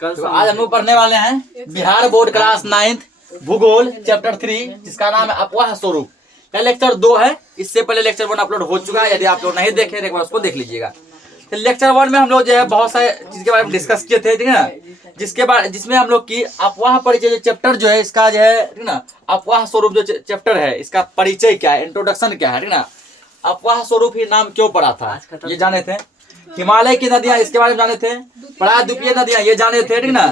तो आज हम लोग पढ़ने वाले हैं बिहार बोर्ड क्लास 9th भूगोल चैप्टर 3 जिसका नाम है अपवाह स्वरूप। का लेक्चर 2 है। इससे पहले लेक्चर 1 अपलोड हो चुका है। यदि आप लोग नहीं देखे एक बार उसको देख लीजिएगा। तो लेक्चर 1 में हम लोग जो है बहुत सारे चीज के बारे में डिस्कस किए थे, ठीक है ना, जिसमें हम लोग की अपवाह परिचय जो चैप्टर जो है इसका जो है, ठीक ना, अपवाह स्वरूप जो चैप्टर है इसका परिचय क्या है, इंट्रोडक्शन क्या है, ठीक ना, अपवाह स्वरूप ही नाम क्यों पड़ा था ये जाने थे। हिमालय की नदियां इसके बारे में जाने थे। प्रायद्वीपीय नदियां ये जाने थे, ठीक ना।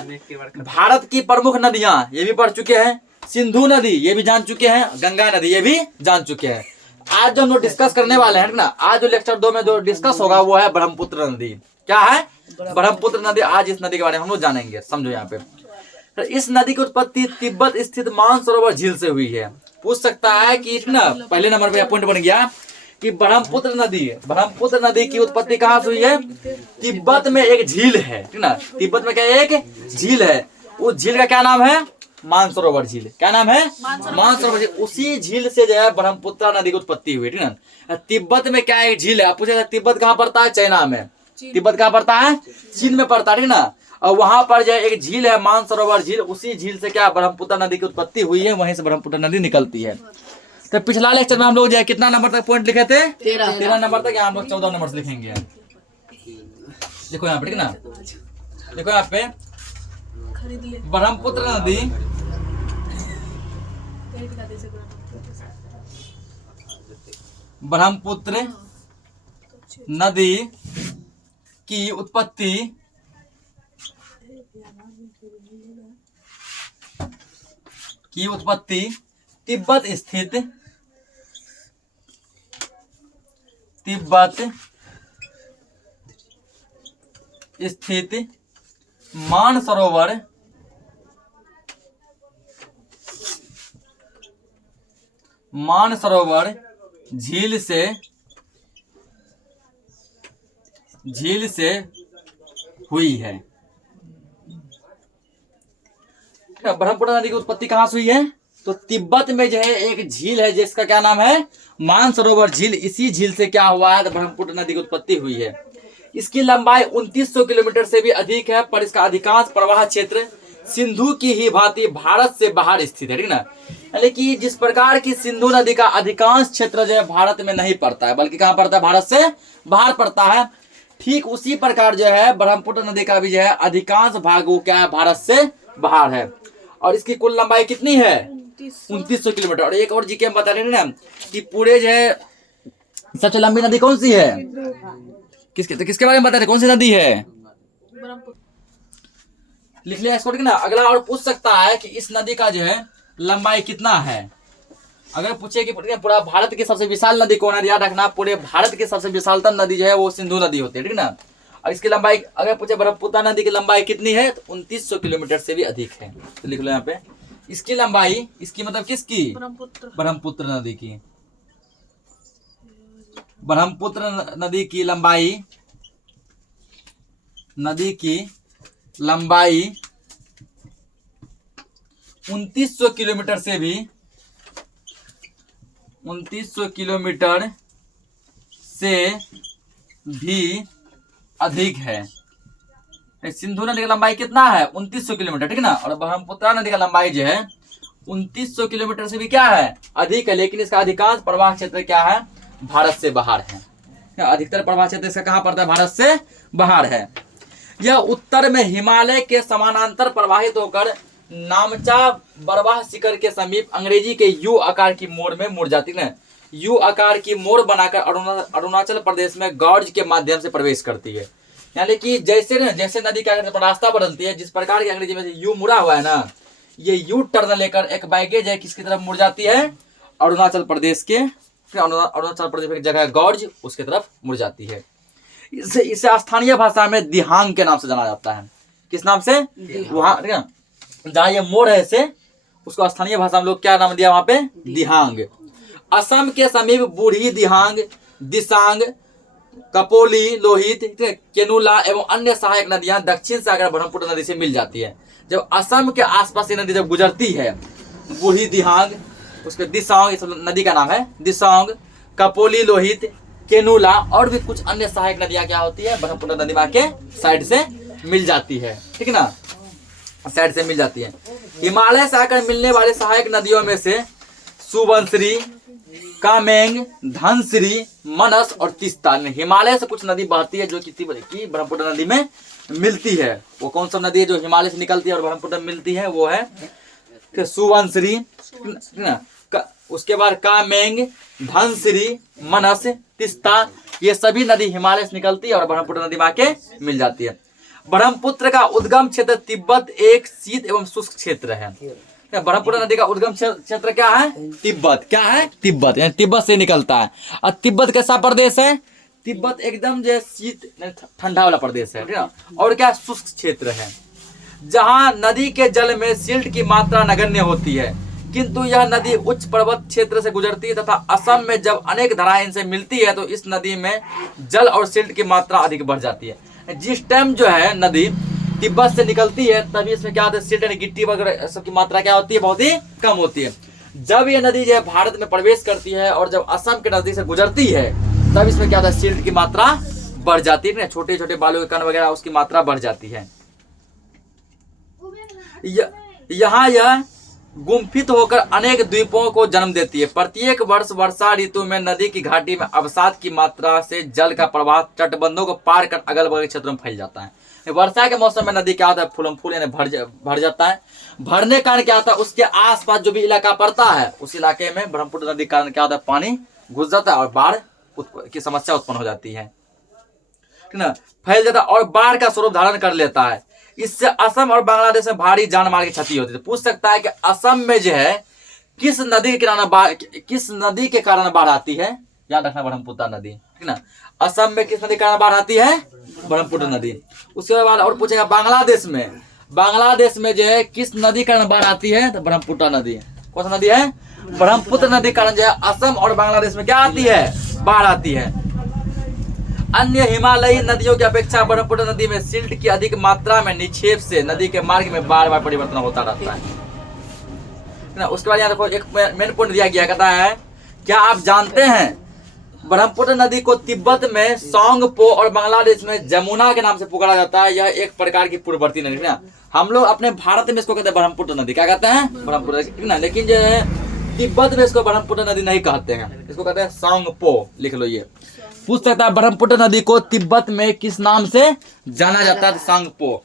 भारत की प्रमुख नदियां ये भी पढ़ चुके हैं। सिंधु नदी ये भी जान चुके हैं। गंगा नदी ये भी जान चुके हैं। आज जो हम लोग डिस्कस करने वाले हैं, ठीक ना, आज जो लेक्चर 2 में जो डिस्कस होगा वो है ब्रह्मपुत्र नदी। क्या है? ब्रह्मपुत्र नदी। आज इस नदी के बारे में हम लोग जानेंगे। समझो यहाँ पे, तो इस नदी की उत्पत्ति तिब्बत स्थित मानसरोवर झील से हुई है। पूछ सकता है कि ना, पहले नंबर पे पॉइंट बन गया कि ब्रह्मपुत्र नदी की उत्पत्ति कहाँ से हुई है? तिब्बत में एक झील है, ठीक ना। तिब्बत में क्या एक झील है। उस झील का क्या नाम है? मानसरोवर झील। क्या नाम है? मानसरोवर झील। उसी झील से जो है ब्रह्मपुत्र नदी की उत्पत्ति हुई, ठीक ना। तिब्बत में क्या एक झील है? आप पूछे तिब्बत कहाँ पड़ता है? चाइना में। तिब्बत कहाँ पड़ता है? चीन में पड़ता है, ठीक ना। और वहां पर जो एक झील है मानसरोवर झील, उसी झील से क्या ब्रह्मपुत्र नदी की उत्पत्ति हुई है। वहीं से ब्रह्मपुत्र नदी निकलती है। तो पिछला लेक्चर में हम लोग जो है कितना नंबर तक पॉइंट लिखे थे? 13 नंबर तक। यहाँ हम लोग 14 नंबर से लिखेंगे। देखो यहाँ पे, ठीक ना, देखो यहाँ पे ब्रह्मपुत्र नदी की उत्पत्ति तिब्बत स्थित मानसरोवर झील से हुई है। ब्रह्मपुत्र नदी की उत्पत्ति कहाँ से हुई है? तो तिब्बत में जो है एक झील है जिसका क्या नाम है? मानसरोवर झील। इसी झील से क्या हुआ है? ब्रह्मपुत्र नदी की उत्पत्ति हुई है। इसकी लंबाई 2900 किलोमीटर से भी अधिक है, पर इसका अधिकांश प्रवाह क्षेत्र सिंधु की ही भांति भारत से बाहर स्थित है, ठीक ना। यानी कि जिस प्रकार की सिंधु नदी का अधिकांश क्षेत्र जो है भारत में नहीं पड़ता है, बल्कि कहाँ पड़ता है? भारत से बाहर पड़ता है। ठीक उसी प्रकार जो है ब्रह्मपुत्र नदी का भी जो है अधिकांश भाग वो क्या है? भारत से बाहर है। और इसकी कुल लंबाई कितनी है? 2900 किलोमीटर। और एक और जीके हम बता रहे हैं ना कि पूरे जो है सबसे लंबी नदी कौन सी है? किसके बारे में बता रहे? कौन सी नदी है? लिख लिया इसको, ठीक ना। अगला और पूछ सकता है कि इस नदी का जो है लंबाई कितना है। अगर पूछे कि पूरा भारत की सबसे विशाल नदी कौन है, याद रखना पूरे भारत की सबसे विशालतम नदी जो है वो सिंधु नदी होती है, ठीक ना। और इसकी लंबाई अगर पूछे ब्रह्मपुत्र नदी की लंबाई कितनी है, तो 2900 किलोमीटर से भी अधिक है। तो लिख लो यहाँ पे इसकी लंबाई, इसकी मतलब किसकी? ब्रह्मपुत्र नदी की। ब्रह्मपुत्र नदी की लंबाई 2900 किलोमीटर से भी 2900 किलोमीटर से भी अधिक है। सिंधु नदी की लंबाई कितना है? 2900 किलोमीटर, ठीक ना। और ब्रह्मपुत्र नदी का लंबाई जो है 2900 किलोमीटर से भी क्या है? अधिक है। लेकिन इसका अधिकांश प्रवाह क्षेत्र क्या है? भारत से बाहर है। अधिकतर प्रवाह क्षेत्र इसका कहाँ पड़ता है? भारत से बाहर है। यह उत्तर में हिमालय के समानांतर प्रवाहित होकर नामचा बरवाह शिखर के समीप अंग्रेजी के यू आकार की मोड़ में मुड़ जाती है। यू आकार की मोड़ बनाकर अरुणाचल प्रदेश में गॉर्ज के माध्यम से प्रवेश करती है। यानी कि जैसे नदी का रास्ता बदलती है, जिस प्रकार की अंग्रेजी में से यू मुड़ा हुआ है ना, ये यू टर्न लेकर एक बैगेज है किसकी तरफ मुड़ जाती है? अरुणाचल प्रदेश के, अरुणाचल प्रदेश की जगह गॉर्ज उसके तरफ मुड़ जाती है। इसे स्थानीय भाषा में दिहांग के नाम से जाना जाता है। किस नाम से? वहाँ जहाँ ये मोड़ है इसे, उसको स्थानीय भाषा में लोग क्या नाम दिया वहां पे? दिहांग। असम के समीप बूढ़ी दिहांग, दिसांग, कपोली, लोहित, केनुला एवं अन्य सहायक नदियां दक्षिण से आकर ब्रह्मपुत्र नदी से मिल जाती है। जब असम के आसपास ये नदी जब गुजरती है, बूढ़ी दिहांग, उसके दिसांग, इस नदी का नाम है दिसांग, कपोली, लोहित, केनुला और भी कुछ अन्य सहायक नदियां क्या होती है? ब्रह्मपुत्र नदी के साइड से मिल जाती है, ठीक है ना। साइड से मिल जाती है। हिमालय से आकर मिलने वाले सहायक नदियों में से सुबनसिरी, कामेंग, धनसिरी, मनस और तीस्ता। हिमालय से कुछ नदी बहती है जो कि ब्रह्मपुत्र नदी में मिलती है। वो कौन सा नदी है जो हिमालय से निकलती है और ब्रह्मपुत्र में मिलती है? वो है सुबनसिरी, उसके बाद कामेंग, धनसिरी, मनस, तीस्ता। ये सभी नदी हिमालय से निकलती है और ब्रह्मपुत्र नदी में आके मिल जाती है। ब्रह्मपुत्र का उद्गम क्षेत्र तिब्बत एक शीत एवं शुष्क क्षेत्र है। ब्रह्मपुत्र नदी का उद्गम क्षेत्र क्या है? तिब्बत। क्या है? तिब्बत, यानी तिब्बत से निकलता है। और तिब्बत कैसा प्रदेश है? तिब्बत एकदम जो शीत ठंडा वाला प्रदेश है, ठीक है। और क्या? शुष्क क्षेत्र है, जहाँ नदी के जल में सिल्ट की मात्रा नगण्य होती है, किंतु यह नदी उच्च पर्वत क्षेत्र से गुजरती है तथा असम में जब अनेक धाराएं इनसे मिलती है तो इस नदी में जल और सिल्ट की मात्रा अधिक बढ़ जाती है। जिस टाइम जो है नदी तिब्बत से निकलती है तभी इसमें क्या होता है? सिल्ट यानी गिट्टी वगैरह सबकी मात्रा क्या होती है? बहुत ही कम होती है। जब ये नदी जो है भारत में प्रवेश करती है और जब असम के नजदीक से गुजरती है तब इसमें क्या होता है? सिल्ट की मात्रा बढ़ जाती है, छोटे छोटे बालू के कण वगैरह उसकी मात्रा बढ़ जाती है। यहाँ यह गुम्फित होकर अनेक द्वीपों को जन्म देती है। प्रत्येक वर्ष वर्षा ऋतु में नदी की घाटी में अवसाद की मात्रा से जल का प्रवाह तटबंधों को पार कर अगल बगल क्षेत्रों में फैल जाता है। वर्षा के मौसम में नदी क्या होता है? फूलम फूल यानी भर जाता है। भरने कारण क्या होता है? उसके आसपास जो भी इलाका पड़ता है उस इलाके में ब्रह्मपुत्र नदी के कारण क्या होता है? पानी घुस जाता है और बाढ़ की समस्या उत्पन्न हो जाती है, ठीक ना, फैल जाता है और बाढ़ का स्वरूप धारण कर लेता है। इससे असम और बांग्लादेश में भारी जान माल की क्षति होती है। पूछ सकता है कि असम में जो है किस नदी के कारण बाढ़ आती है? याद रखना, ब्रह्मपुत्र नदी, ठीक ना। असम में किस नदी के कारण बाढ़ आती है? ब्रह्मपुत्र नदी। उसके बाद और पूछेगा बांग्लादेश में जो है किस नदी के कारण बाढ़ आती है? तो ब्रह्मपुत्र नदी। कौन सा नदी है? ब्रह्मपुत्र नदी के कारण जो है असम और बांग्लादेश में क्या आती है? बाढ़ आती है। अन्य हिमालयी नदियों की अपेक्षा ब्रह्मपुत्र नदी में सिल्ट की अधिक मात्रा में निक्षेप से नदी के मार्ग में बार बार परिवर्तन होता रहता है। उसके बाद यहाँ देखो एक मेन पॉइंट दिया गया, कहता है क्या आप जानते हैं ब्रह्मपुत्र नदी को तिब्बत में सोंगपो और बांग्लादेश में जमुना के नाम से पुकारा जाता है। यह एक प्रकार की पूर्ववर्ती नदी है। हम लोग अपने भारत में इसको कहते हैं ब्रह्मपुत्र नदी। क्या कहते हैं? ब्रह्मपुत्र नदी, लेकिन जो है तिब्बत में इसको ब्रह्मपुत्र नदी नहीं कहते हैं, इसको कहते हैं सोंगपो। लिख लो ये। पूछ सकता है ब्रह्मपुत्र नदी को तिब्बत में किस नाम से जाना जाता है? सोंगपो।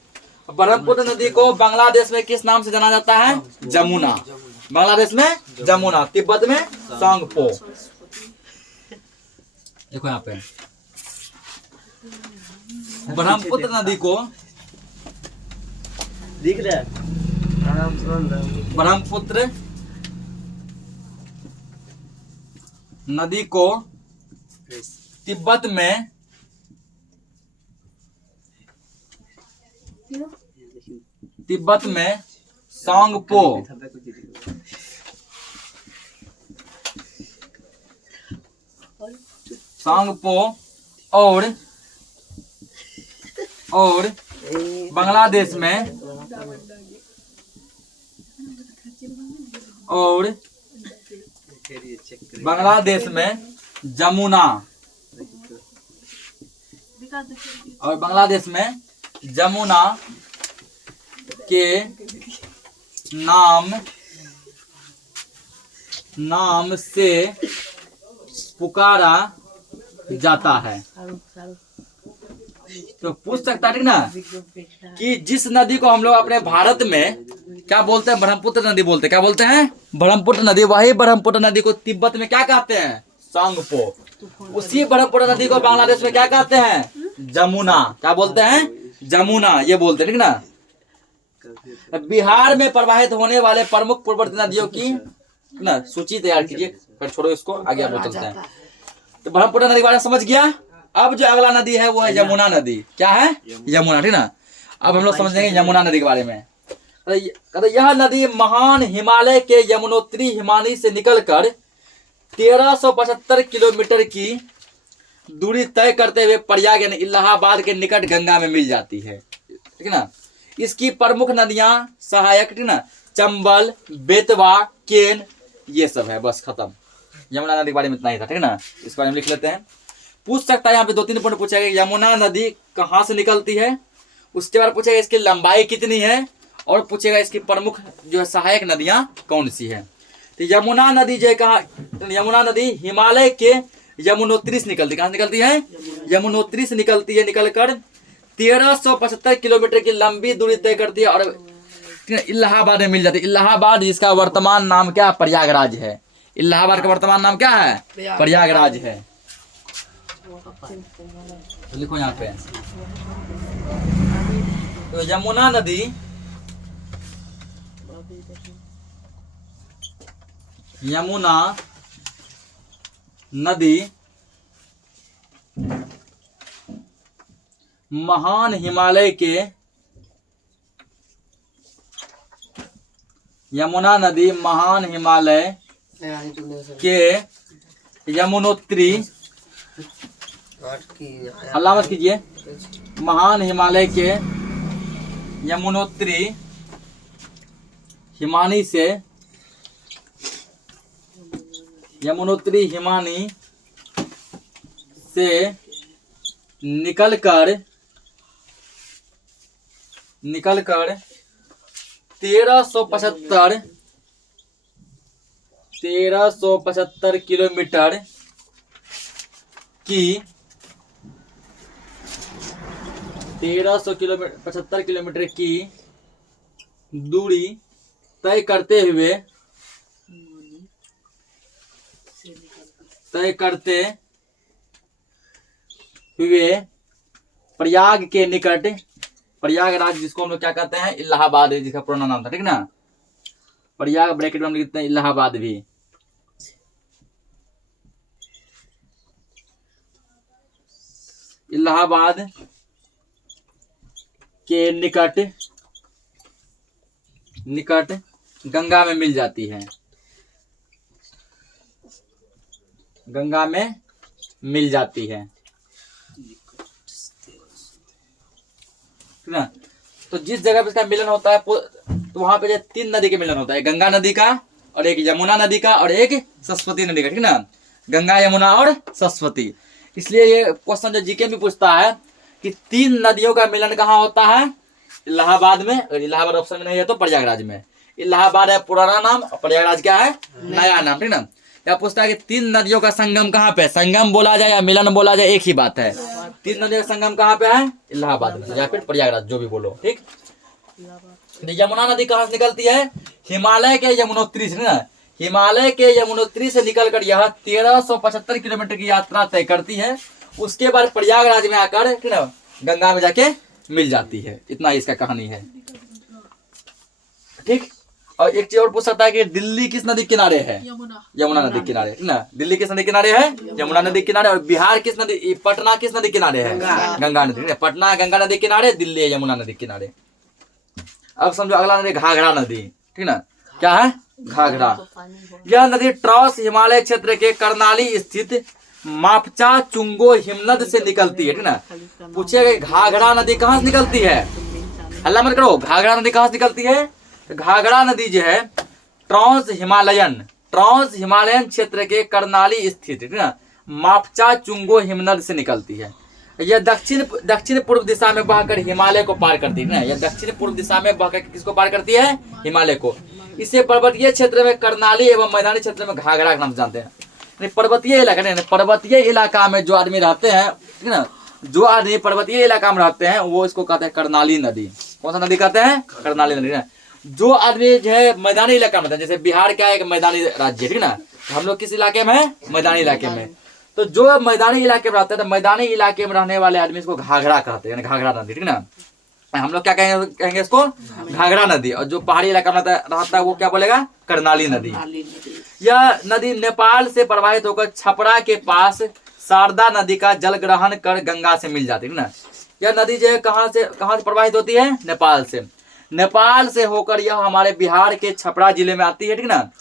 ब्रह्मपुत्र नदी को बांग्लादेश में किस नाम से जाना जाता है? जमुना। बांग्लादेश में जमुना, तिब्बत में सोंगपो। देखो यहाँ पे ब्रह्मपुत्र नदी को दिख रहा है, ब्रह्मपुत्र नदी को तिब्बत में सोंगपो और बांग्लादेश में जमुना और बांग्लादेश में जमुना के नाम से पुकारा जाता है। तो पूछ सकता है, ठीक ना, कि जिस नदी को हम लोग अपने भारत में क्या बोलते हैं? ब्रह्मपुत्र नदी बोलते हैं। क्या बोलते हैं? ब्रह्मपुत्र नदी। वही ब्रह्मपुत्र नदी को तिब्बत में क्या कहते हैं? सोंगपो। उसी ब्रह्मपुत्र नदी को बांग्लादेश में क्या कहते हैं? जमुना। क्या बोलते हैं? जमुना, ये बोलते हैं, ठीक ना। बिहार में प्रवाहित होने वाले प्रमुख पूर्ववर्ती नदियों की ना सूची तैयार कीजिए। पर छोड़ो इसको, आगे आप चलते हैं। तो ब्रह्मपुत्र नदी के बारे में समझ गया। अब जो अगला नदी है वो है यमुना नदी। क्या है? यमुना, ठीक ना। अब हम लोग समझेंगे यमुना नदी के बारे में। यह नदी महान हिमालय के यमुनोत्री हिमानी से निकलकर 1375 किलोमीटर की दूरी तय करते हुए प्रयाग यानी इलाहाबाद के निकट गंगा में मिल जाती है, ठीक है ना। इसकी प्रमुख नदियां सहायक, ठीक ना, चंबल, बेतवा, केन, ये सब है। बस खत्म। यमुना नदी के बारे में इतना ही था, ठीक है ना। इस बारे में लिख लेते हैं। पूछ सकता है यहाँ पे 2-3 पॉइंट पूछा गया। यमुना नदी कहाँ से निकलती है, उसके बाद पूछेगा इसकी लंबाई कितनी है और पूछेगा इसकी प्रमुख जो है सहायक नदियां कौन सी है। तो यमुना नदी जो है कहा, यमुना नदी हिमालय के यमुनोत्री से निकलती, कहाँ से निकलती है? यमुनोत्री से निकलती है। निकलकर 1375 किलोमीटर की लंबी दूरी तय करती है और इलाहाबाद में मिल जाती है। इलाहाबाद जिसका वर्तमान नाम क्या? प्रयागराज है। इलाहाबाद का वर्तमान नाम क्या है? प्रयागराज है। तो लिखो यहाँ पे, तो यमुना नदी महान हिमालय के, यमुना नदी महान हिमालय के यमुनोत्री, अलामत कीजिए, महान हिमालय के यमुनोत्री हिमानी से, यमुनोत्री हिमानी से निकलकर 1375 किलोमीटर की 1375 किलोमीटर की दूरी तय करते हुए प्रयाग के निकट, प्रयागराज जिसको हम लोग क्या कहते हैं? इलाहाबाद, जिसका पुराना नाम था, ठीक ना। प्रयाग ब्रैकेट में हम लिखते हैं इलाहाबाद भी। इलाहाबाद के निकट गंगा में मिल जाती है, गंगा में मिल जाती है, ठीक ना। तो जिस जगह पे इसका मिलन होता है तो वहां पे 3 नदी के मिलन होता है, गंगा नदी का और एक यमुना नदी का और एक सरस्वती नदी का, ठीक ना। गंगा, यमुना और सरस्वती। इसलिए ये क्वेश्चन जो जीके में पूछता है कि 3 नदियों का मिलन कहाँ होता है? इलाहाबाद में। अगर इलाहाबाद ऑप्शन में नहीं है तो प्रयागराज में। इलाहाबाद है पुराना नाम और प्रयागराज क्या है? नया नाम, ठीक ना। या पूछता है कि 3 नदियों का संगम कहाँ पे? संगम बोला जाए या मिलन बोला जाए, एक ही बात है। 3 नदियों का संगम कहाँ पे है? इलाहाबाद में या फिर प्रयागराज, जो भी बोलो, ठीक। यमुना नदी कहाँ से निकलती है? हिमालय के यमुनोत्री से, ना। हिमालय के यमुनोत्री से निकलकर यह 1375 किलोमीटर की यात्रा तय करती है। उसके बाद प्रयागराज में आकर, ठीक ना, गंगा में जाके मिल जाती है। इतना इसका कहानी है, ठीक। और एक चीज और पूछ सकता है कि दिल्ली किस नदी किनारे है? यमुना नदी किनारे, ठीक ना। दिल्ली किस नदी किनारे है? यमुना नदी किनारे। और बिहार किस नदी, पटना किस नदी किनारे है? गंगा नदी। पटना गंगा नदी किनारे, दिल्ली यमुना नदी किनारे। अब समझो अगला नदी घाघरा नदी, ठीक ना। क्या है? घाघरा। यह नदी ट्रॉस हिमालय क्षेत्र के करनाली स्थित मापचा चुंगो हिमनद से निकलती है, ठीक ना। पूछिएगा घाघरा नदी कहाँ से निकलती है? हल्ला मत करो। घाघरा नदी कहाँ से निकलती है? घाघरा नदी जो है ट्रांस हिमालयन क्षेत्र के करनाली स्थित, ठीक ना, मापचा चुंगो हिमनद से निकलती है। यह दक्षिण पूर्व दिशा में बहकर हिमालय को पार करती है ना। यह दक्षिण पूर्व दिशा में बहकर किसको पार करती है? हिमालय को। इसे पर्वतीय क्षेत्र में करनाली एवं मैदानी क्षेत्र में घाघरा का नाम जानते हैं। पर्वतीय इलाका नहीं, पर्वतीय इलाका में जो आदमी रहते हैं, ठीक ना, जो आदमी पर्वतीय इलाका में रहते हैं वो इसको कहते हैं करनाली नदी। कौन सा नदी कहते हैं? करनाली नदी ना। जो आदमी जो है मैदानी इलाका में, जैसे बिहार क्या एक मैदानी राज्य, ठीक ना। तो हम लोग किस इलाके में है? मैदानी इलाके में। तो जो मैदानी इलाके में रहते हैं, तो मैदानी इलाके में रहने वाले आदमी इसको घाघरा कहते हैं, घाघरा नदी, ठीक ना। हम लोग क्या कहेंगे इसको? घाघरा नदी। और जो पहाड़ी इलाका में रहता है वो क्या बोलेगा? करनाली नदी। यह नदी नेपाल से प्रवाहित होकर छपरा के पास शारदा नदी का जल ग्रहण कर गंगा से मिल जाती है ना। यह नदी जो है कहाँ से प्रवाहित होती है? नेपाल से। नेपाल से होकर यह हमारे बिहार के छपरा जिले में आती है, ठीक ना।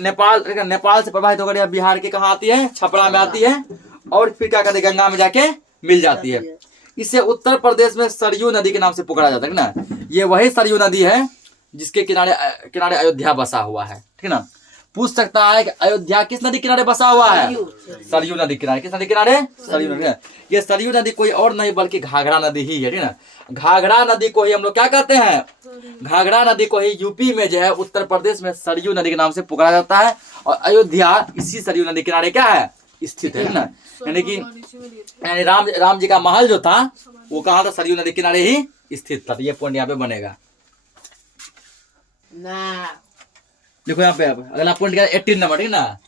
नेपाल से प्रवाहित होकर यह बिहार के कहाँ आती है? छपरा में आती है। और फिर क्या कहते हैं? गंगा में जाके मिल जाती है। इसे उत्तर प्रदेश में सरयू नदी के नाम से पुकारा जाता है ना। ये वही सरयू नदी है जिसके किनारे अयोध्या बसा हुआ है, ठीक ना। पूछ सकता है कि अयोध्या किस नदी किनारे बसा हुआ है? सरयू नदी किनारे। किस नदी किनारे? सरयू नदी। ये सरयू नदी कोई और नहीं बल्कि घाघरा नदी ही है, ठीक ना। घाघरा नदी को ही हम लोग क्या कहते हैं? घाघरा नदी को ही यूपी में जो है उत्तर प्रदेश में सरयू नदी के नाम से पुकारा जाता है, और अयोध्या इसी सरयू नदी किनारे क्या है, स्थित है ना। यानी कि राम जी का महल जो था वो कहाँ था, सरयू नदी किनारे ही स्थित था। तो ये पॉइंट यहाँ पे बनेगा। देखो यहाँ पे अब अगला पॉइंट क्या है, 18 नंबर, ठीक ना।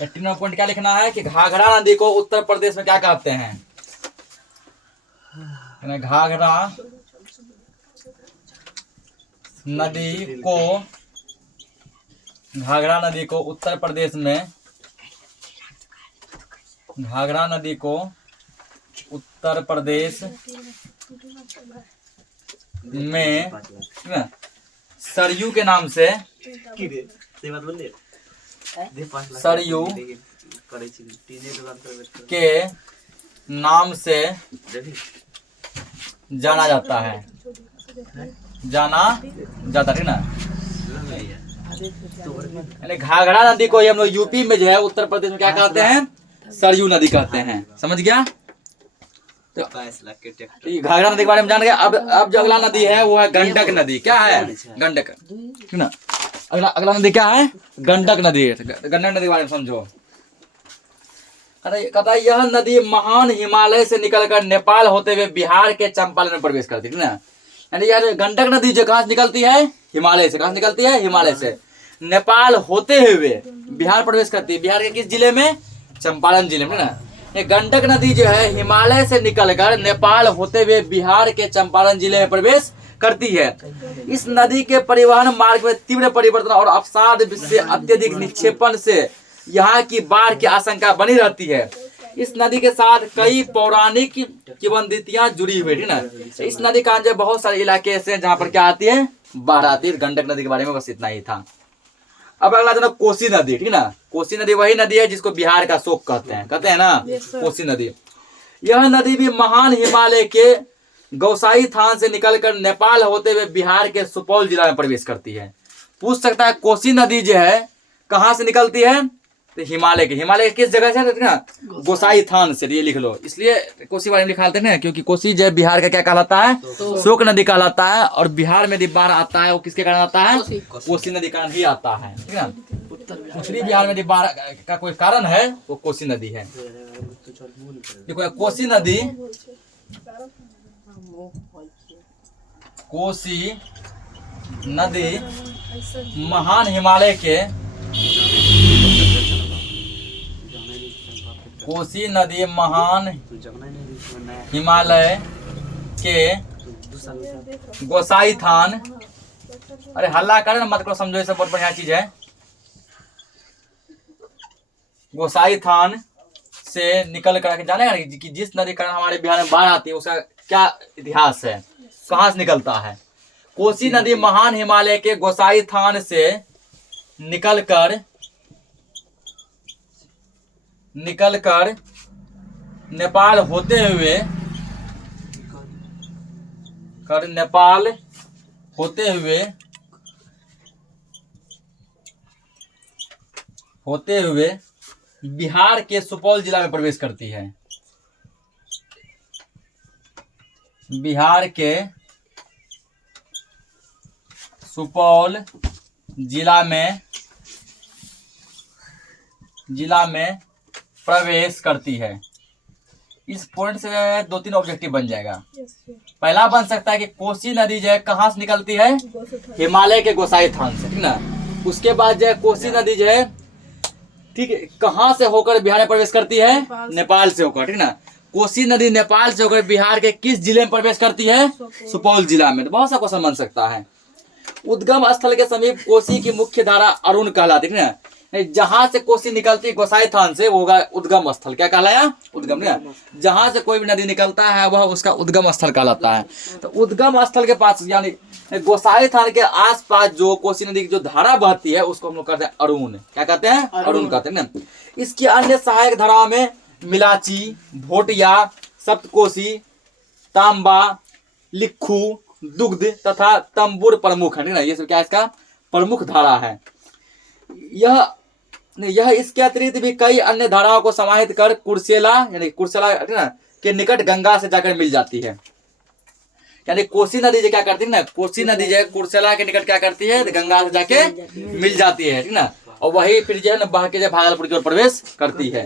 18 नंबर पॉइंट क्या लिखना है कि घाघरा नदी को उत्तर प्रदेश में क्या कहते हैं। घाघरा नदी को उत्तर प्रदेश में, घाघरा नदी को उत्तर प्रदेश में सरयू के नाम से, सरयू के नाम से जाना जाता है, ठीक ना। घाघरा नदी को हम लोग यूपी में जो है उत्तर प्रदेश में क्या कहते हैं, सरयू नदी कहते हैं। समझ गया। तो घाघरा नदी के बारे में जान गया। अब जो अगला नदी है वो है गंडक नदी। क्या है, गंडक, ठीक ना। अगला नदी क्या है, गंडक नदी। गंडक नदी के बारे में समझो। कहता है यह नदी महान हिमालय से निकलकर नेपाल होते हुए बिहार के चंपारण में प्रवेश करती है ना। यानी यार गंडक नदी जो कहाँ से निकलती है, हिमालय से। कहाँ से निकलती है, हिमालय से। नेपाल होते हुए बिहार प्रवेश करती है। बिहार के किस जिले में, चंपारण जिले में ना। ये गंडक नदी जो है हिमालय से निकलकर नेपाल होते हुए बिहार के चंपारण जिले में प्रवेश करती है। इस नदी के परिवहन मार्ग में तीव्र परिवर्तन और अवसाद से अत्यधिक निक्षेपण से यहाँ की बाढ़ की आशंका बनी रहती है। इस नदी के साथ कई पौराणिक किंवदंतियां जुड़ी हुई है ना। इस नदी का जो बहुत सारे इलाके ऐसे हैं जहाँ पर क्या आती है, बाढ़ आती है। गंडक नदी के बारे में बस इतना ही था। अब अगला जना कोसी नदी, ठीक ना। कोसी नदी वही नदी है जिसको बिहार का शोक कहते हैं ना, कोसी नदी। यह नदी भी महान हिमालय के गौसाई थान से निकलकर नेपाल होते हुए बिहार के सुपौल जिला में प्रवेश करती है। पूछ सकता है कोसी नदी जो है कहाँ से निकलती है, तो हिमालय के किस जगह से ना, गोसाई थान से। ये लिख लो। इसलिए कोसी बारे में लिखाते हैं क्योंकि कोसी जो है बिहार का क्या कहलाता है, शोक नदी कहलाता है। और बिहार में बाढ़ आता है वो किसके कारण आता है, कोसी नदी कारण ही आता है, ठीक है। उत्तरी बिहार में बाढ़ का कोई कारण है वो कोसी नदी है। देखो कोसी नदी महान हिमालय के, कोसी नदी महान हिमालय के गोसाई थान, अरे हल्ला करे मत करो, समझो ये सब बहुत बढ़िया चीज है। गोसाई थान से निकल कर जानेगा कि जिस नदी कारण हमारे बिहार में बाढ़ आती है उसका क्या इतिहास है, कहाँ से निकलता है। कोसी नदी महान हिमालय के गोसाई थान से निकलकर नेपाल होते हुए बिहार के सुपौल जिला में प्रवेश करती है। बिहार के सुपौल जिला में प्रवेश करती है। इस पॉइंट से 2-3 ऑब्जेक्टिव बन जाएगा। पहला बन सकता है कि कोसी नदी जो है कहाँ से निकलती है, हिमालय के गोसाई थान से, ठीक ना। उसके बाद जो है कोसी नदी जो है, ठीक है, कहाँ से होकर बिहार में प्रवेश करती है, नेपाल से होकर, ठीक ना। कोसी नदी नेपाल से होकर बिहार के किस जिले में प्रवेश करती है, सुपौल जिला में। तो बहुत सा क्वेश्चन बन सकता है। उद्गम स्थल के समीप कोसी की मुख्य धारा अरुण कहलाती है ना। जहां से कोसी निकलती है गोसाई थान से वो होगा उद्गम स्थल। क्या कहलाया, उद्गम। जहां से कोई भी नदी निकलता है वह उसका उद्गम स्थल कहलाता है। तो उद्गम स्थल के पास यानी गोसाई थान के आसपास जो कोसी नदी की जो धारा बहती है उसको हम लोग कहते हैं अरुण। क्या कहते हैं, अरुण कहते हैं ना। इसकी अन्य सहायक धारा में मिलाची, भोटिया, सप्तकोशी, तांबा, लिखू, दुग्ध तथा तंबुर प्रमुख है, ठीक ना। ये सब क्या इसका प्रमुख धारा है। यह इसके अतिरिक्त भी कई अन्य धाराओं को समाहित कर कुर्सेला यानी कुर्सेला के निकट गंगा से जाकर मिल जाती है। यानी कोसी नदी जो क्या करती है ना, कोसी नदी जो है कुर्सेला के निकट क्या करती है, गंगा से जाके मिल जाती है, ठीक ना, और वही फिर जो है ना बह के जो भागलपुर की ओर प्रवेश करती है।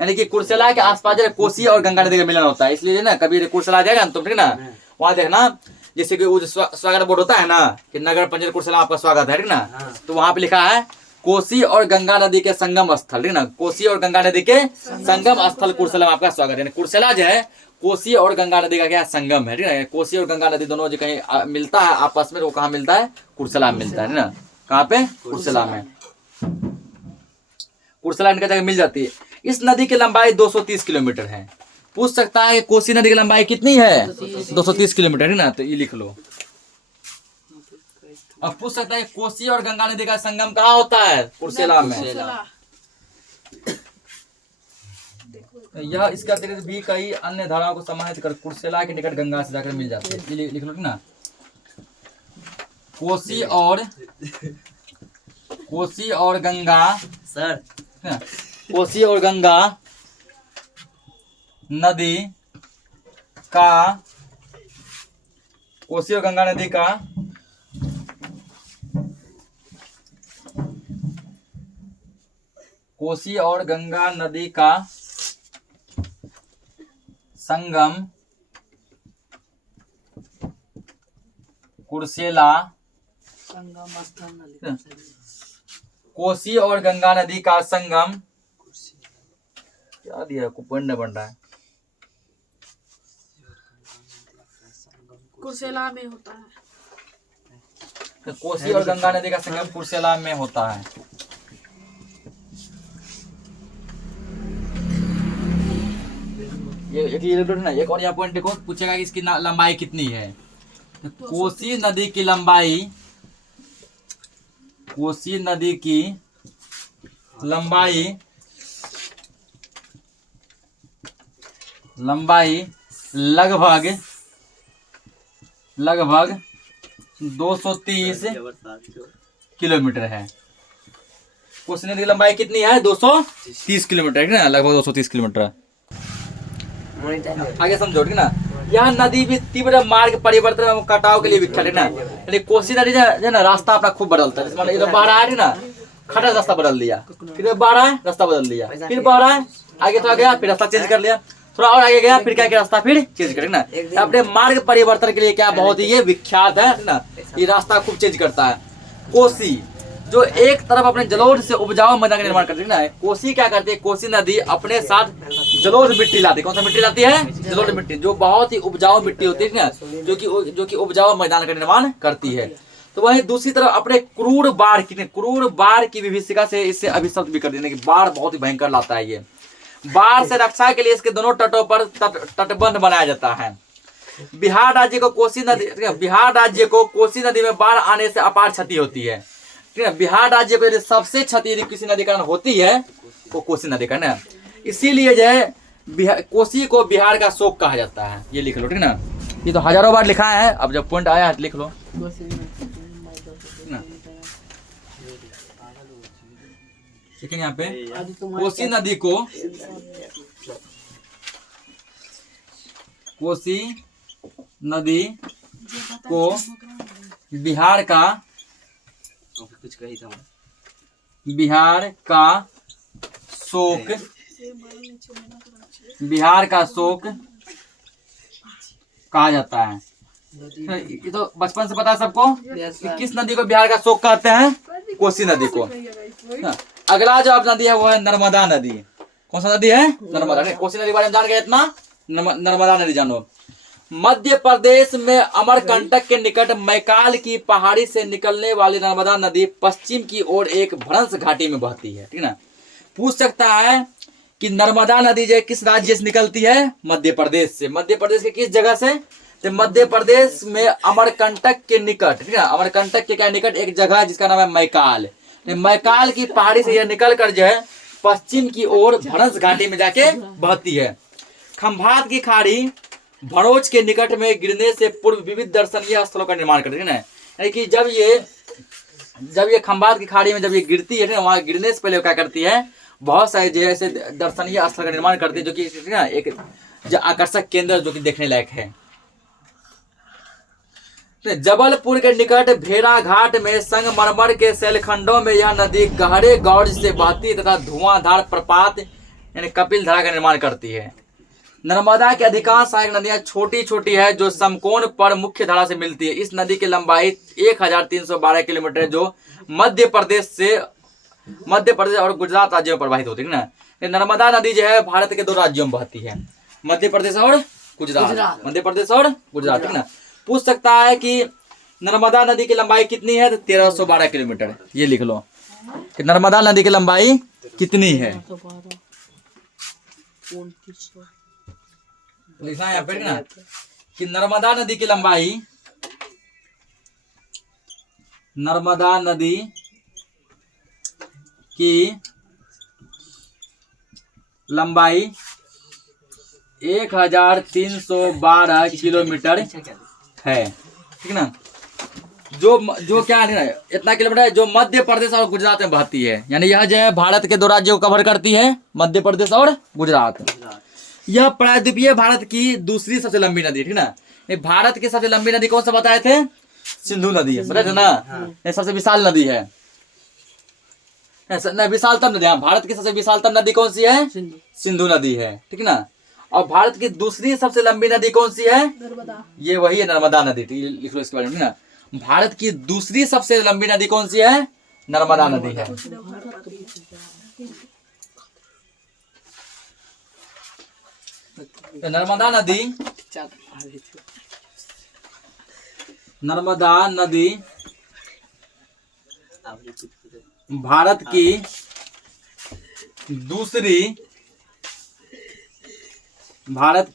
यानी कि कुर्सेला के आसपास जो है कोसी और गंगा नदी का मिलन होता है, इसलिए ना कभी कुर्सेला जाएगा ना तुम, ठीक ना, वहाँ देखना जैसे कि स्वागत बोर्ड होता है ना कि नगर पंचायत कुर्सेला आपका स्वागत है, ठीक ना, तो वहाँ पे लिखा है कोसी और गंगा नदी के संगम स्थल, ठीक ना, कोसी और गंगा नदी के संगम स्थल कुर्सेला में आपका स्वागत है। कुर्सेला जो है कोसी और गंगा नदी का क्या संगम है, ठीक है, कोसी और गंगा नदी दोनों जो कहीं मिलता है आपस में, वो कहाँ मिलता है, कुर्सेला में मिलता है ना, कहाँ पे, कुर्सेला में, कुर्सेला इनका जगह मिल जाती है। इस नदी की लंबाई 230 किलोमीटर है। पूछ सकता है कोसी नदी की लंबाई कितनी है, 230 किलोमीटर, है ना, तो ये लिख लो। अब पूछ सकता है कोसी और गंगा नदी का संगम कहाँ होता है, कुर्सेला में। यह इसका अतिरिक्त भी कई अन्य धाराओं को समाहित कर कुर्सेला के निकट गंगा से जाकर मिल जाते हैं, लिख लो ना, कोसी और गंगा सर, कोसी और गंगा नदी का, कोसी और गंगा नदी का कोसी और गंगा नदी का संगम कुर्सेला, कोसी और गंगा नदी का संगम, क्या दिया कुपन बन रहा है, कुर्सेला में होता है। तो कोसी और गंगा नदी का संगम कुर्सेला में होता है। ये ना, एक और यहाँ पॉइंट देखो, पूछेगा कि इसकी लंबाई कितनी है। तो कोसी नदी की लंबाई, कोसी नदी की लंबाई लगभग 230 किलोमीटर है। कोसी नदी की लंबाई कितनी है, 230 किलोमीटर, है ना, लगभग 230 किलोमीटर। आगे समझो, ठीक ना, यह नदी भी तीव्र मार्ग परिवर्तन एवं कटाव के लिए विख्यात है ना। यानी कोसी नदी जो है ना, रास्ता अपना खूब बदलता है। जैसे इधर बाढ़ आया ना, खड़ा रास्ता बदल दिया, फिर बाढ़ आया रास्ता बदल दिया, फिर बाढ़ आया आगे थोड़ा गया फिर रास्ता चेंज कर लिया, थोड़ा और आगे गया फिर क्या किया, रास्ता फिर चेंज कर, ना, अपने मार्ग परिवर्तन के लिए क्या बहुत ही ये विख्यात है ना, ये रास्ता खूब चेंज करता है। कोसी जो एक तरफ अपने जलोढ़ से उपजाऊ मैदान का निर्माण करती है ना, कोसी क्या करती है, कोसी नदी अपने साथ जलोढ़ मिट्टी लाती है। कौन सा मिट्टी लाती है, जलोढ़ मिट्टी, जो बहुत ही उपजाऊ मिट्टी होती है ना, जो कि उपजाऊ मैदान का निर्माण करती है। तो वहीं दूसरी तरफ अपने क्रूर बाढ़ की विभीषिका से इसे अभिशप्त भी कर देने की, बाढ़ बहुत ही भयंकर लाता है। ये बाढ़ से रक्षा के लिए इसके दोनों तटों पर तटबंध बनाया जाता है। बिहार राज्य को कोसी नदी में बाढ़ आने से अपार क्षति होती है। ठीक है, बिहार राज्य को सबसे क्षति यदि किसी नदी कारण होती है वो कोसी नदी का ना, इसीलिए जो है कोसी को बिहार का शोक कहा जाता है। ये लिख लो, ठीक ना, ये तो हजारों बार लिखा है, अब जब पॉइंट आया है लिख लो ना। ठीक है, यहाँ पे कोसी नदी को बिहार का शोक कहा जाता है। ये तो बचपन से पता है सबको कि किस नदी को बिहार का शोक कहते हैं, कोसी नदी को। अगला जो आप नदी है वो है नर्मदा नदी। कौन सा नदी है, नर्मदा। कोसी नदी के बारे में जान गए इतना, नर्मदा नदी जानो। मध्य प्रदेश में अमरकंटक के निकट मैकाल की पहाड़ी से निकलने वाली नर्मदा नदी पश्चिम की ओर एक भ्रंश घाटी में बहती है। ठीक ना, पूछ सकता है कि नर्मदा नदी जो किस राज्य से निकलती है, मध्य प्रदेश से। मध्य प्रदेश के किस जगह से, तो मध्य प्रदेश में अमरकंटक के निकट, ठीक है, अमरकंटक के क्या निकट एक जगह है जिसका नाम है मैकाल। मैकाल की पहाड़ी से यह निकल कर जो है पश्चिम की ओर भ्रंश घाटी में जाके बहती है। खंभात की खाड़ी भड़ोच के निकट में गिरने से पूर्व विविध दर्शनीय स्थलों का निर्माण करती है ना। यानी कि जब ये खंभात की खाड़ी में जब ये गिरती है ना, वहाँ गिरने से पहले क्या करती है, बहुत सारे जो ऐसे दर्शनीय स्थल का निर्माण करती है, जो कि ना एक जो आकर्षक केंद्र जो कि देखने लायक है। जबलपुर के निकट भेड़ाघाट में संगमरमर के शैलखंडों में यह नदी गहरे गौड़ से बहती तथा धुआंधार प्रपात यानी कपिल धारा का निर्माण करती है। नर्मदा की अधिकांश सहायक नदियां छोटी छोटी है जो समकोण पर मुख्य धारा से मिलती है। इस नदी की लंबाई 1312 किलोमीटर जो मध्य प्रदेश और गुजरात राज्यों में प्रवाहित होती है ना। ये नर्मदा नदी जो है भारत के 2 राज्यों में बहती है, मध्य प्रदेश और गुजरात। मध्य प्रदेश और गुजरात, ठीक ना। पूछ सकता है कि नर्मदा नदी की लंबाई कितनी है, तो 1312 किलोमीटर। ये लिख लो कि नर्मदा नदी की लंबाई कितनी है, लिखना है यहाँ पे ना कि नर्मदा नदी की लंबाई, नर्मदा नदी की लंबाई 1312 किलोमीटर है, ठीक ना। जो क्या है इतना किलोमीटर है जो मध्य प्रदेश और गुजरात में बहती है। यानी यह जो है भारत के 2 राज्यों को कवर करती है, मध्य प्रदेश और गुजरात। यह प्रायद्वीपीय भारत की दूसरी सबसे लंबी नदी, ठीक ना। ये भारत की सबसे लंबी नदी कौन सा बताए थे, सिंधु नदी है, बताए थे ना। ये सबसे विशाल नदी है, विशालतम नदी। भारत की सबसे विशालतम नदी कौन सी है, सिंधु नदी है, ठीक ना। और भारत की दूसरी सबसे लंबी नदी कौन सी है, ये वही है नर्मदा नदी, लिख लो इसके बारे में ना। भारत की दूसरी सबसे लंबी नदी कौन सी है, नर्मदा नदी है। नर्मदा नदी भारत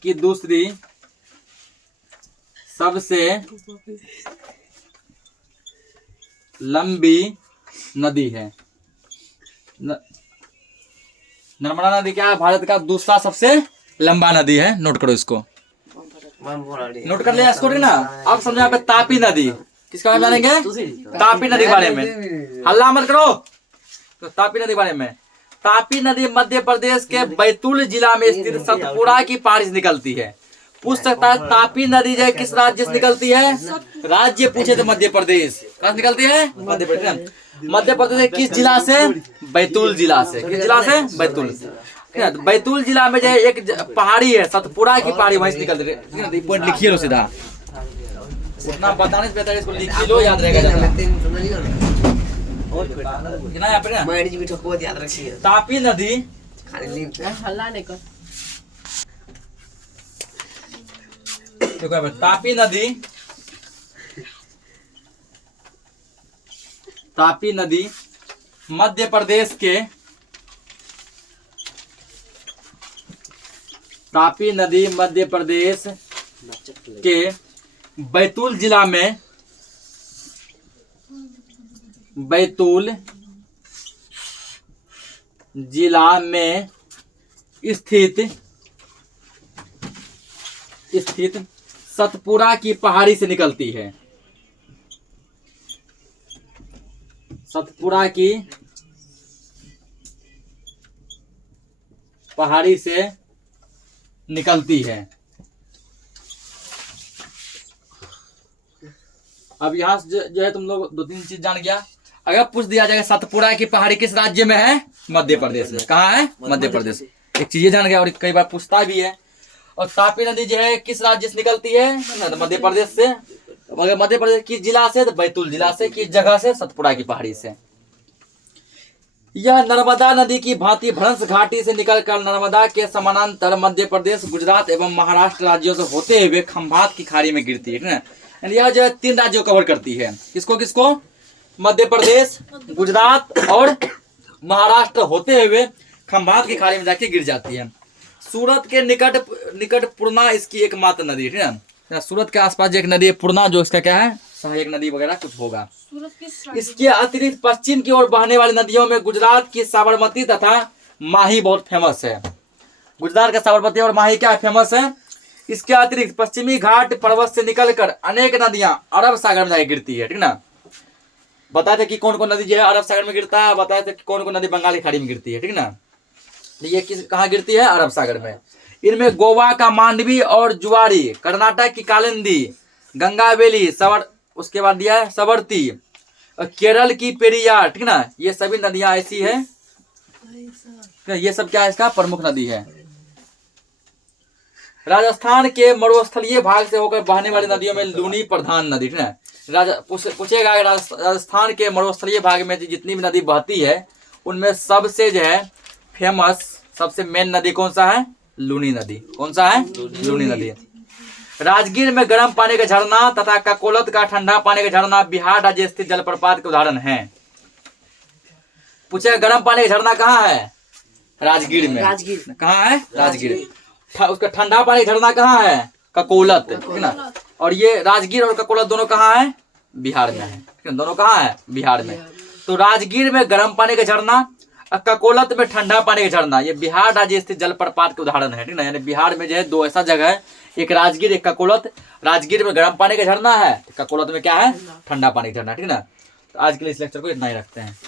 की दूसरी सबसे लंबी नदी है। नर्मदा नदी क्या है, भारत का दूसरा सबसे लंबा नदी है। नोट करो इसको, नोट कर लिया इसको, ठीक ना। अब समझो यहाँ पे तापी नदी, किसका बारे में जानेंगे, तापी नदी के बारे में। हल्ला मत करो, तो तापी नदी के बारे में। तापी नदी मध्य प्रदेश के बैतूल जिला में स्थित सतपुड़ा की पहाड़ी से निकलती है। पूछ सकता है तापी नदी जो है किस राज्य से निकलती है, राज्य पूछे तो मध्य प्रदेश। कहाँ निकलती है, मध्य प्रदेश। मध्य प्रदेश किस जिला से, बैतूल जिला से। किस जिला से, बैतूल। बैतूल जिला में जो है एक पहाड़ी है, सतपुड़ा की पहाड़ी, वहीं से निकलती है। पॉइंट लिखिए लो सीधा, उतना बताने से बेहतर इसको लिख लो, याद रहेगा ज्यादा। यहाँ पे ना तापी नदी, तापी नदी मध्य प्रदेश के, तापी नदी मध्य प्रदेश के बैतूल जिला में, बैतूल जिला में स्थित सतपुड़ा की पहाड़ी से निकलती है। सतपुड़ा की पहाड़ी से निकलती है। अब यहाँ जो है तुम लोग 2-3 चीज जान गया। अगर पूछ दिया जाएगा सतपुड़ा की पहाड़ी किस राज्य में है, मध्य प्रदेश में। कहाँ है, मध्य प्रदेश। एक चीज ये जान गया, और कई बार पूछता भी है। और तापी नदी जो है किस राज्य से निकलती है, मध्य प्रदेश से। अगर मध्य प्रदेश किस जिला से, तो बैतूल जिला से। किस जगह से, सतपुड़ा की पहाड़ी से। यह नर्मदा नदी की भांति भ्रंश घाटी से निकलकर नर्मदा के समानांतर मध्य प्रदेश, गुजरात एवं महाराष्ट्र राज्यों से होते हुए खंभात की खाड़ी में गिरती है। यह जो है 3 राज्यों कवर करती है। किसको किसको, मध्य प्रदेश, गुजरात और महाराष्ट्र होते हुए खंभात की खाड़ी में जाके गिर जाती है। सूरत के निकट पूर्णा इसकी एकमात्र नदी है, ठीक है। सूरत के आसपास एक नदी है पूर्णा, जो इसका क्या है, सहायक नदी वगैरह कुछ होगा। इसके अतिरिक्त पश्चिम की ओर बहने वाली नदियों में गुजरात की साबरमती तथा माही बहुत फेमस है। गुजरात का साबरमती और माही क्या फेमस है। इसके अतिरिक्त पश्चिमी घाट पर्वत से निकलकर अनेक नदियां अरब सागर में जाकर गिरती है, ठीक ना। बताए थे कि कौन कौन नदी जो है अरब सागर में गिरता है, बताए थे कि कौन कौन नदी बंगाल की खाड़ी में गिरती है, ठीक ना। ये कहाँ गिरती है, अरब सागर में। इनमें गोवा का मांडवी और जुआरी, कर्नाटक की कालिंदी, गंगावेली, उसके बाद दिया है सबरती, और केरल की पेरियार, ठीक ना, ये सभी नदियां ऐसी है, ये सब क्या है इसका प्रमुख नदी है। राजस्थान के मरुस्थलीय भाग से होकर बहने वाली नदियों में लूनी प्रधान नदी, ठीक है। पूछेगा राजस्थान के मरुस्थलीय भाग में जितनी भी नदी बहती है उनमें सबसे जो है फेमस, सबसे मेन नदी कौन सा है? लूनी नदी। कौन सा है? लूनी नदी। राजगीर में गर्म पानी का झरना तथा ककोलत का ठंडा पानी का झरना बिहार राज्य स्थित जलप्रपात के उदाहरण हैं। पूछेगा गर्म पानी का झरना कहाँ है? राजगीर में। राजगीर कहाँ है? राजगीर। उसका ठंडा पानी झरना कहाँ है? ककोलत, ठीक ना। और ये राजगीर और ककोलत दोनों कहाँ है? बिहार में है, ठीक है। दोनों कहाँ है? बिहार में। तो राजगीर में गर्म पानी का झरना, ककोलत में ठंडा पानी का झरना, ये बिहार राज्य स्थित जलप्रपात के उदाहरण है, ठीक ना। यानी बिहार में जो है दो ऐसा जगह है, एक राजगीर एक ककोलत। राजगीर में गर्म पानी का झरना है, ककोलत में क्या है? ठंडा पानी का झरना, ठीक ना। तो आज के लिए इस लेक्चर को इतना ही रखते हैं।